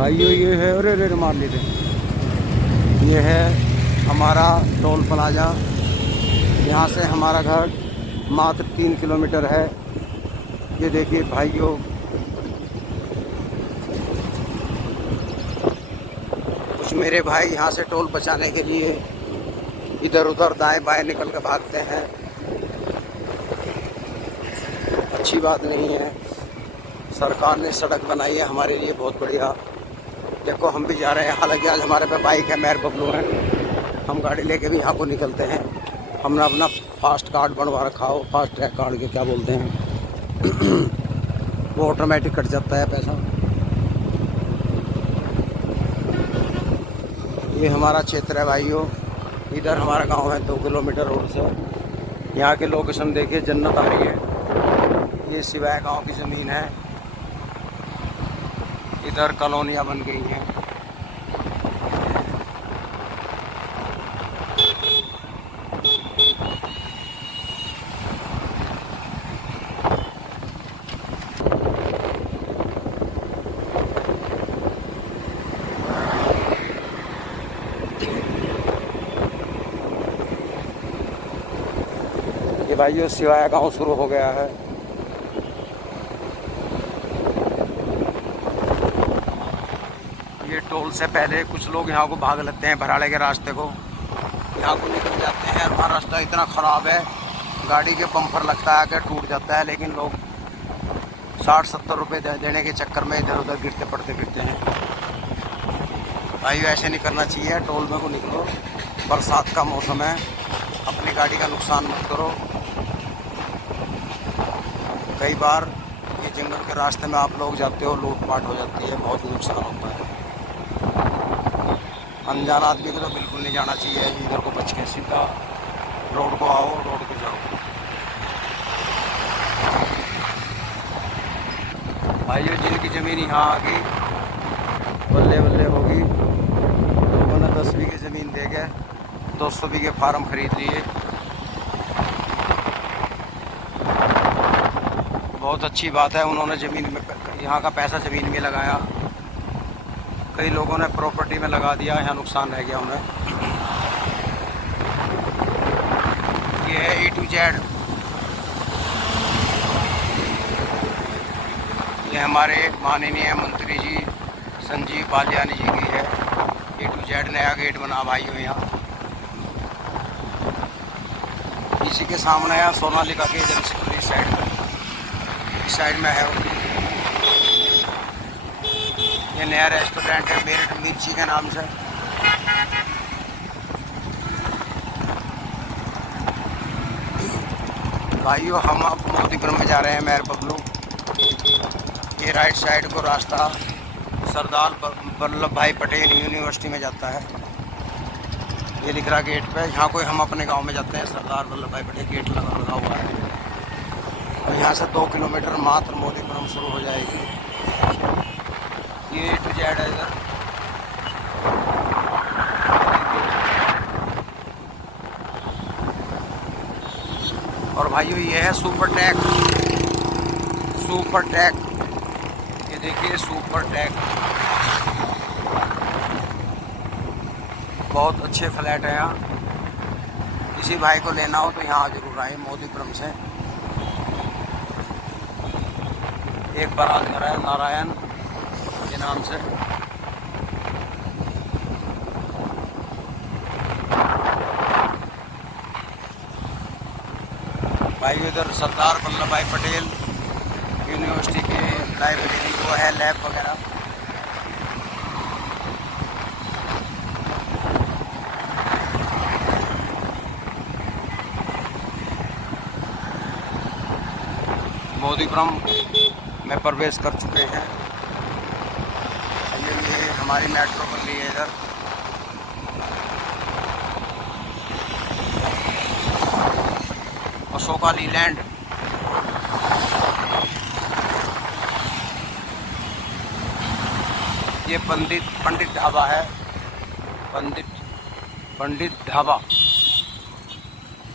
भाइयों ये है, अरे अरे मार लेते, ये है हमारा टोल प्लाजा। यहाँ से हमारा घर मात्र 3 किलोमीटर है। ये देखिए भाइयों, कुछ मेरे भाई यहाँ से टोल बचाने के लिए इधर उधर दाएं बाएं निकल कर भागते हैं। अच्छी बात नहीं है। सरकार ने सड़क बनाई है हमारे लिए बहुत बढ़िया। देखो हम भी जा रहे हैं, हालांकि आज हमारे पे बाइक है, मेहर बबलू है, हम गाड़ी लेके भी यहाँ को निकलते हैं। हमने अपना फास्ट कार्ड बनवा रखा हो, फास्ट ट्रैक कार्ड के क्या बोलते हैं वो ऑटोमेटिक कट जाता है पैसा। ये हमारा क्षेत्र है भाइयों, इधर हमारा गांव है 2 किलोमीटर रोड से। यहाँ के लोकेशन देखिए, जन्नत आ रही है। ये सिवाय गांव की ज़मीन है, इधर कॉलोनियाँ बन गई हैं। ये भाइयों सिवाय गांव शुरू हो गया है। ये टोल से पहले कुछ लोग यहाँ को भाग लेते हैं, भराड़े के रास्ते को, यहाँ को निकल जाते हैं। हमारा रास्ता इतना ख़राब है, गाड़ी के बम्पर लगता है कि टूट जाता है, लेकिन लोग 60-70 रुपये देने के चक्कर में इधर उधर गिरते पड़ते फिरते हैं। भाई ऐसे नहीं करना चाहिए, टोल में को निकलो, बरसात का मौसम है, अपनी गाड़ी का नुकसान मत करो। कई बार ये जंगल के रास्ते में आप लोग जाते हो, लूटपाट हो जाती है, बहुत नुकसान होता है। अनजान आदमी को तो बिल्कुल नहीं जाना चाहिए, इधर को बच के सीधा रोड को आओ, रोड पे जाओ। भाइयों जिनकी ज़मीन यहाँ आ गई, बल्ले बल्ले होगी। लोगों ने 10 बीघे ज़मीन दे के 200 बीघे फार्म खरीद लिए। बहुत अच्छी बात है, उन्होंने ज़मीन में यहाँ का पैसा ज़मीन में लगाया। कई लोगों ने प्रॉपर्टी में लगा दिया, यहाँ नुकसान रह गया उन्हें। ये है A to Z। ये हमारे माननीय मंत्री जी संजीव बालियानी जी की है। A to Z नया गेट बना भाइयों यहाँ। इसी के सामने है सोनालिका की एजेंसी, इस साइड में, इस साइड में है। ये नया रेस्टोरेंट है मेरठ मिर्ची के नाम से। भाइयों हम अब मोदीपुर में जा रहे हैं, मेहर बबलू। ये राइट साइड को रास्ता सरदार वल्लभ भाई पटेल यूनिवर्सिटी में जाता है। ये लिख रहा गेट पे, यहाँ कोई हम अपने गांव में जाते हैं, सरदार वल्लभ भाई पटेल गेट लगा हुआ है। और यहाँ से 2 किलोमीटर मात्र मोदीपुरम शुरू हो जाएगी। ये A to Z है इधर। और भाइयों ये है सुपर टैक, सुपर टैक। ये देखिए सुपर टैक, बहुत अच्छे फ्लैट हैं यहाँ। किसी भाई को लेना हो तो यहाँ जरूर आए, मोदीपुरम से। एक बारात घर है नारायण के नाम से। भाई इधर सरदार वल्लभ भाई पटेल यूनिवर्सिटी के लाइब्रेरी वो है, लैब वगैरह। मोदीपुरम में प्रवेश कर चुके हैं। ये हमारी मेट्रो बन रही है इधर। अशोका लीलैंड। ये पंडित ढाबा है, पंडित ढाबा।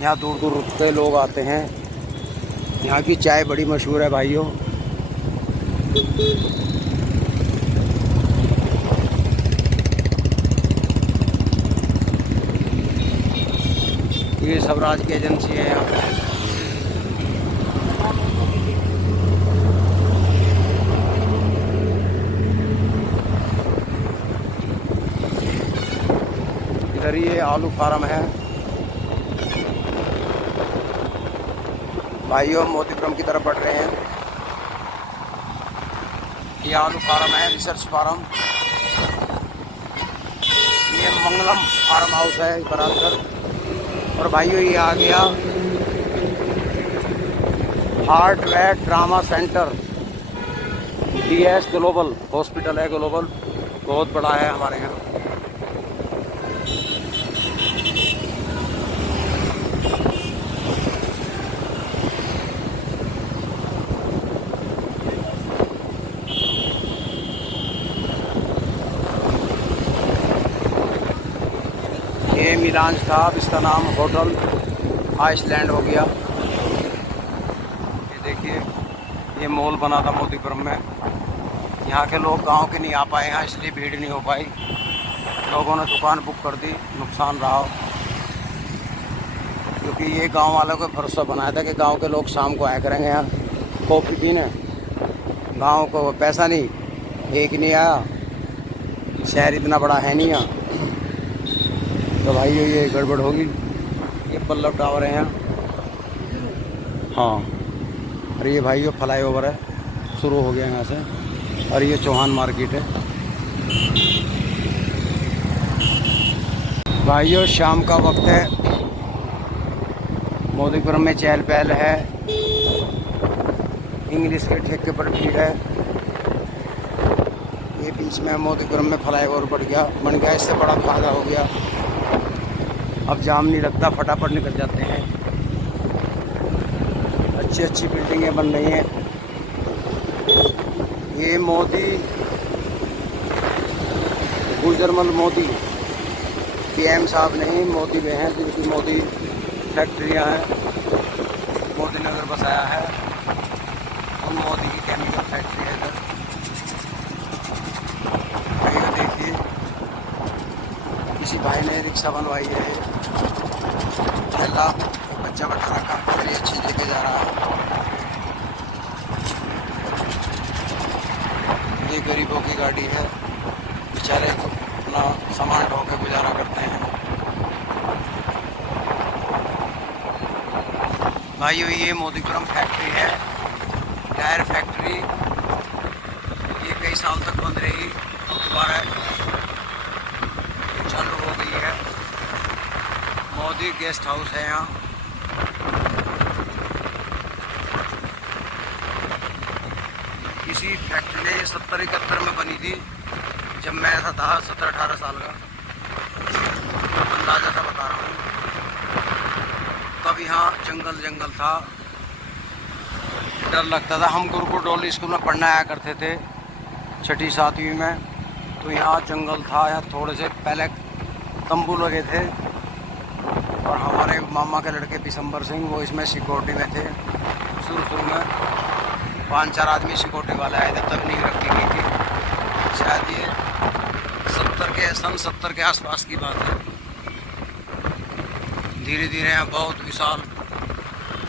यहाँ दूर दूर से लोग आते हैं। यहाँ की चाय बड़ी मशहूर है भाइयों। ये स्वराज की एजेंसी है यहाँ पे। इधर ये आलू फार्म है भाइयों, मोतीपुरम की तरफ बढ़ रहे हैं। ये आलू फार्म है, रिसर्च फार्म। ये मंगलम फार्म हाउस है बराबर। और भाइयों ये आ गया हार्टवेयर trauma centre, DS global hospital है, ग्लोबल बहुत बड़ा है हमारे यहाँ। ये मिलांज था, अब इसका नाम होटल आइसलैंड हो गया। ये देखिए ये मॉल बना था मोतीपुरम में। यहाँ के लोग गांव के नहीं आ पाए हैं, इसलिए भीड़ नहीं हो पाई। लोगों ने दुकान बुक कर दी, नुकसान रहा हो। क्योंकि ये गांव वालों को भरोसा बनाया था कि गांव के लोग शाम को आया करेंगे यहाँ कॉफ़ी पीने। गांव को पैसा नहीं, एक नहीं आया। शहर इतना बड़ा है नहीं यहाँ, तो भाई ये गड़बड़ होगी। ये पल्लव टावर है यहाँ, हाँ। और ये भाई फ्लाई ओवर है, शुरू हो गया यहाँ से। और ये चौहान मार्केट है भाइयों। शाम का वक्त है, मोतीपुरम में चहल पहल है। इंग्लिश के ठेके पर भीड़ है। ये बीच में मोतीपुरम में फ्लाई ओवर बन गया, इससे बड़ा फायदा हो गया। अब जाम नहीं लगता, फटाफट निकल जाते हैं। अच्छी अच्छी बिल्डिंगें बन रही हैं। ये मोदी गुजरमल मोदी PM साहब नहीं, मोदी वे हैं जिनकी मोदी फैक्ट्रियां हैं, मोदी नगर बसाया है। उन मोदी की केमिकल फैक्ट्री है इधर। देखिए किसी भाई ने रिक्शा बनवाई है। पहला बच्चा बैठा रखा, बड़ी अच्छी लेके जा रहा है। ये गरीबों की गाड़ी है, बेचारे तो अपना सामान ढो के गुजारा करते हैं। भाइयों ये मोतीपुरम फैक्ट्री है, टायर फैक्ट्री। ये कई साल तक बंद रही, तो दोबारा चालू हो गई है। मोदी गेस्ट हाउस है यहाँ। इसी फैक्ट्री ने 70-71 में बनी थी, जब मैं था 17-18 साल का, अंदाजा था बता रहा हूँ। तब यहाँ जंगल था, डर लगता था। हम गुरुकुल डोली स्कूल में पढ़ने आया करते थे 6ठी 7वीं में, तो यहाँ जंगल था। यहाँ थोड़े से पहले तंबू लगे थे। और हमारे मामा के लड़के बिशंबर सिंह, वो इसमें सिक्योरिटी में थे। शुरू में 5-4 आदमी सिक्योरिटी वाले आए थे, तब नहीं रखी गई थी। शायद ये सन 70 के आसपास की बात है। धीरे धीरे यहाँ बहुत विशाल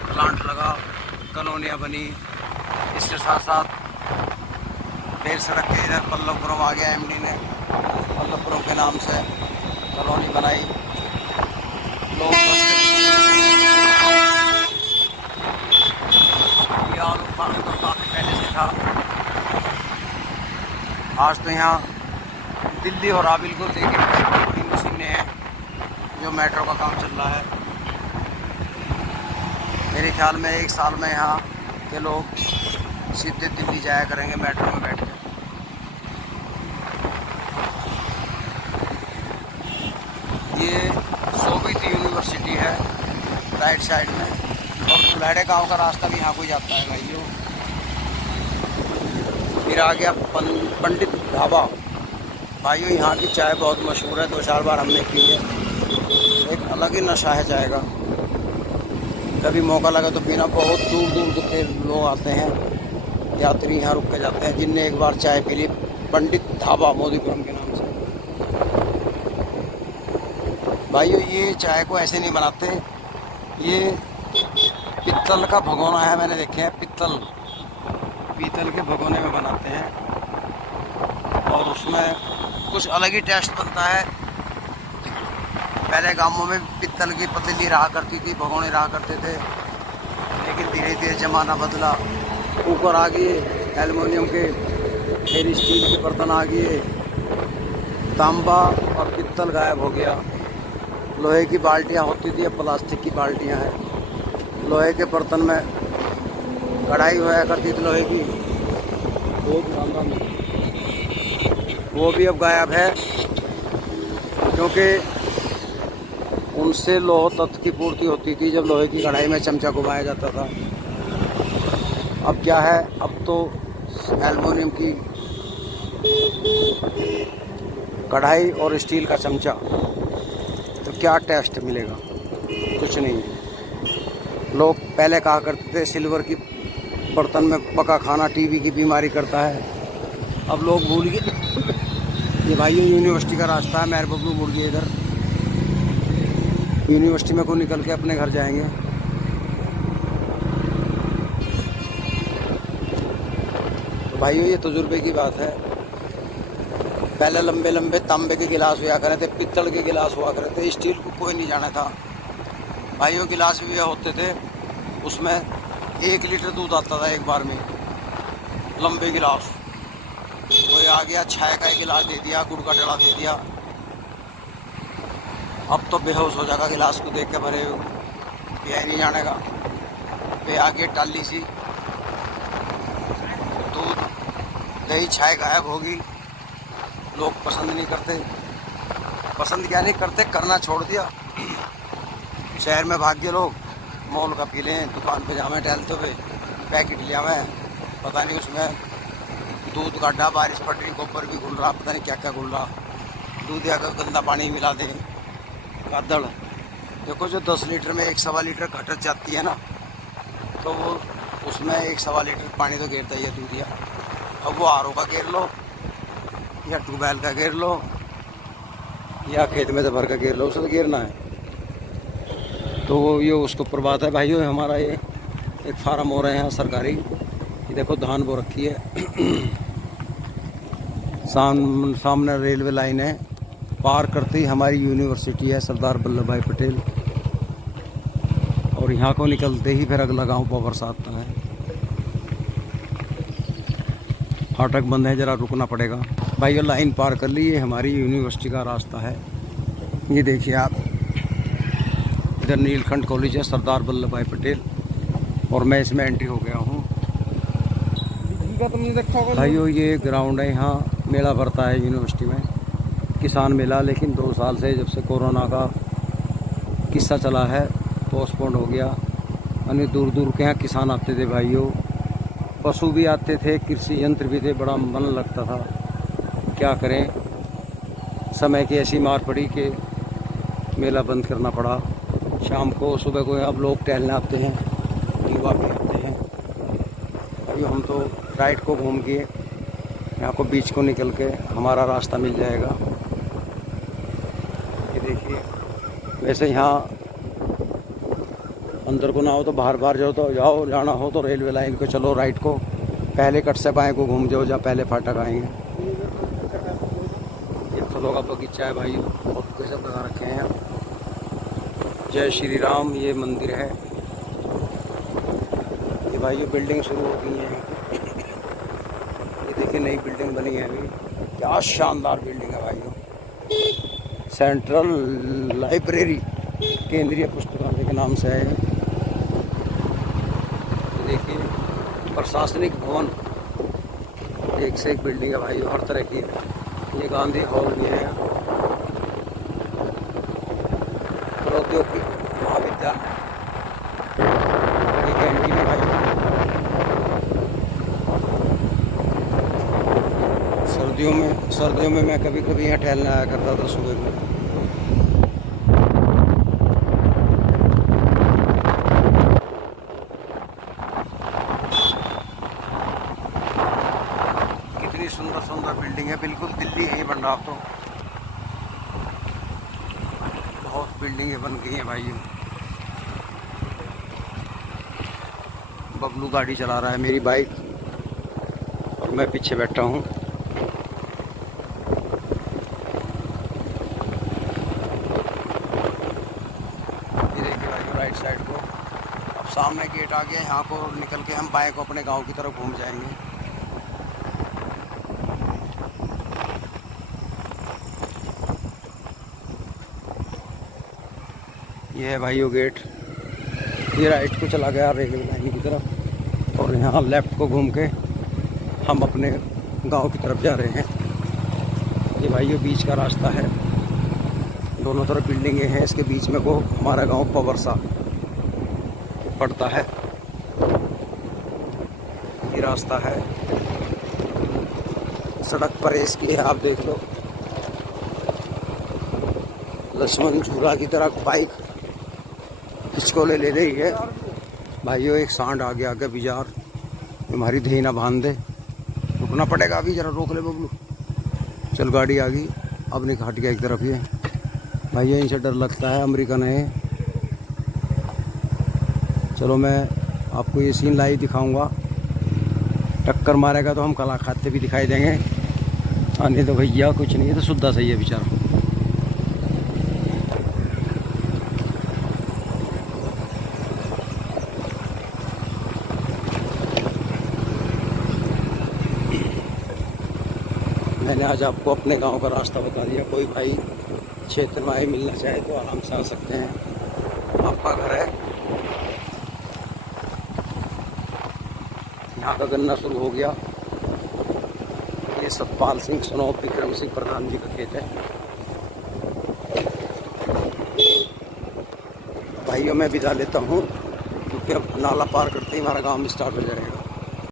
प्लांट लगा, कॉलोनियाँ बनी। इसके साथ साथ देर सड़क के इधर पल्लवपुरम आ गया। MD ने पल्लवपुरम के नाम से कॉलोनी बनाई। लोग ये आलू फार्म तो काफ़ी पहले से था। आज तो यहाँ दिल्ली हो रहा, बिल्कुल देखिए बड़ी मशीनें हैं, जो मेट्रो का काम चल रहा है। मेरे ख्याल में 1 साल में यहाँ के लोग सीधे दिल्ली जाया करेंगे मेट्रो में बैठ के। ये सोवियत यूनिवर्सिटी है राइट साइड में, और कुल्हाड़े गांव का रास्ता भी यहाँ को जाता है भाइयों। फिर आ गया पंडित ढाबा। भाइयों यहाँ की चाय बहुत मशहूर है, 2-4 बार हमने पी है। एक अलग ही नशा है चाय का। कभी मौका लगा तो पीना। बहुत दूर दूर के लोग आते हैं, यात्री यहाँ रुक के जाते हैं, जिनने एक बार चाय पी ली पंडित ढाबा मोतीपुरम के नाम से। भाइयों ये चाय को ऐसे नहीं बनाते, ये पित्तल का भगोना है, मैंने देखे हैं पीतल के भगोने में बनाते हैं और उसमें कुछ अलग ही टेस्ट बनता है। पहले गांवों में पित्तल की पतीली रहा करती थी, भगोने रहा करते थे, लेकिन धीरे धीरे ज़माना बदला, कुकर आ गए एल्युमिनियम के, फिर स्टील के बर्तन आ गए, तांबा और पित्तल गायब हो गया। लोहे की बाल्टियाँ होती थी, अब प्लास्टिक की बाल्टियाँ हैं। लोहे के बर्तन में कढ़ाई होया करती थी लोहे की, वो भी अब गायब है, क्योंकि उनसे लौह तत्व की पूर्ति होती थी जब लोहे की कढ़ाई में चमचा घुमाया जाता था। अब क्या है, अब तो एल्युमिनियम की कढ़ाई और स्टील का चमचा, तो क्या टेस्ट मिलेगा, कुछ नहीं। लोग पहले कहा करते थे सिल्वर की बर्तन में पका खाना टीबी की बीमारी करता है, अब लोग भूल गए। ये भाइयों यूनिवर्सिटी का रास्ता है, मेहर बबलू मुड़ गए इधर, यूनिवर्सिटी में को निकल के अपने घर जाएंगे। तो भाइयों ये तजुर्बे की बात है। पहले लंबे लंबे तांबे के गिलास हुआ करे थे, पित्तल के गिलास हुआ करे थे, स्टील को कोई नहीं जाना था। भाइयों गिलास भी होते थे, उसमें 1 लीटर दूध आता था एक बार में, लंबे गिलास। कोई आ गया चाय का एक गिलास दे दिया, गुड़ का डला दे दिया। अब तो बेहोश हो जाएगा गिलास को देख के, भरे पिया ही नहीं जाने का। पे आगे टाली सी दूध दही चाय गायब होगी। लोग पसंद नहीं करते, पसंद क्या नहीं करते, करना छोड़ दिया। शहर में भाग गए लोग, मॉल का पी लें, दुकान पे जावे टहलते हुए, पैकेट लिया मैं, पता नहीं उसमें दूध काटा, बारिश पड़ रही, गोबर भी घुल रहा, पता नहीं क्या क्या घुल रहा, दूध या गंदा पानी मिला दें कादड़। देखो जो 10 लीटर में 1 सवा लीटर घटत जाती है ना, तो वो उसमें 1 सवा लीटर पानी तो गिरता ही है दूध। या अब वो आर ओ का घेर लो या ट्यूबवेल का घेर लो या खेत में से भर का घेर लो, उसे तो घेरना है। तो वो ये उसको प्रभात है भाइयों। हमारा ये एक फार्म हो रहे हैं सरकारी, ये देखो धान बो रखी है। सामने रेलवे लाइन है, पार करते ही हमारी यूनिवर्सिटी है सरदार वल्लभ भाई पटेल, और यहाँ को निकलते ही फिर अगला गांव पावर आता है। फाटक बंद है, ज़रा रुकना पड़ेगा। भाइयों लाइन पार कर ली, ये हमारी यूनिवर्सिटी का रास्ता है। ये देखिए आप, इधर नीलकंठ कॉलेज है सरदार वल्लभ भाई पटेल, और मैं इसमें एंट्री हो गया हूँ। भाइयों ये ग्राउंड है, यहाँ मेला भरता है यूनिवर्सिटी में, किसान मेला। लेकिन 2 साल से जब से कोरोना का किस्सा चला है, पोस्टपोन हो गया। यानी दूर दूर के यहाँ किसान आते थे भाइयों, पशु भी आते थे, कृषि यंत्र भी थे, बड़ा मन लगता था। क्या करें, समय की ऐसी मार पड़ी कि मेला बंद करना पड़ा। शाम को सुबह को अब लोग टहलने आते हैं, युवा भी आते हैं। अभी हम तो राइट को घूम के यहाँ को बीच को निकल के हमारा रास्ता मिल जाएगा। ये देखिए, वैसे यहाँ अंदर को ना हो तो बाहर बाहर जाओ, तो जाओ, जाना हो तो रेलवे लाइन को चलो, राइट को पहले कट से बाएँ को घूम जाओ, जहाँ पहले फाटक आएंगे। ये फलों का बगीचा है भाई, बहुत गजब लगा रखे हैं। जय श्री राम ये मंदिर है। ये भाई बिल्डिंग शुरू हो गई है, ये देखिए नई बिल्डिंग बनी है अभी, क्या शानदार बिल्डिंग है भाइयों। सेंट्रल लाइब्रेरी, केंद्रीय पुस्तकालय के नाम से है। देखिए प्रशासनिक भवन, एक से एक बिल्डिंग है भाई, हर तरह की। ये गांधी हॉल भी है, प्रौद्योगिकी महाविद्यालय, ये कैंटीन है भाई। सर्दियों में मैं कभी कभी यहाँ टहलने आया करता था सुबह में। कितनी सुंदर सुंदर बिल्डिंग है, बिल्कुल दिल्ली है बन रहा। तो बहुत बिल्डिंगें बन गई हैं भाइयों। बबलू गाड़ी चला रहा है, मेरी बाइक, और मैं पीछे बैठा हूँ। ये देखिए भाई राइट साइड को, अब सामने गेट आ गया, यहाँ को निकल के हम बाइक को अपने गांव की तरफ घूम जाएंगे। ये है भाई वो गेट, ये राइट को चला गया रेलवे लाइन की तरफ, और यहाँ लेफ्ट को घूम के हम अपने गांव की तरफ जा रहे हैं। ये भाई ये बीच का रास्ता है, दोनों तरफ बिल्डिंगें हैं, इसके बीच में को हमारा गांव पवरसा पड़ता है। ये रास्ता है, सड़क पर इसकी है, आप देख लो, लक्ष्मण झूला की तरह बाइक इसको ले रही है। भाइयों एक सांड आ गया आगे बिजार, हमारी धई ना बांध दे, रुकना पड़ेगा अभी, जरा रोक ले बबलू। चल गाड़ी आ गई, अब नहीं हट गया एक तरफ ये। भैया इनसे डर लगता है, अमेरिकन है। चलो मैं आपको ये सीन लाइव दिखाऊंगा, टक्कर मारेगा तो हम कला खाते भी दिखाई देंगे। आने तो भैया कुछ नहीं है, तो सुद्धा सही है बेचारा। मैंने आज आपको अपने गांव का रास्ता बता दिया। कोई भाई क्षेत्र में आए मिलना चाहे तो आराम से आ सकते हैं, आपका घर है। यहाँ का गन्ना शुरू हो गया। ये सतपाल सिंह सनोप विक्रम सिंह प्रधान जी का खेत है। भाइयों मैं विदा लेता हूँ, क्योंकि अब नाला पार करते ही हमारा गाँव में स्टार्ट हो जाएगा।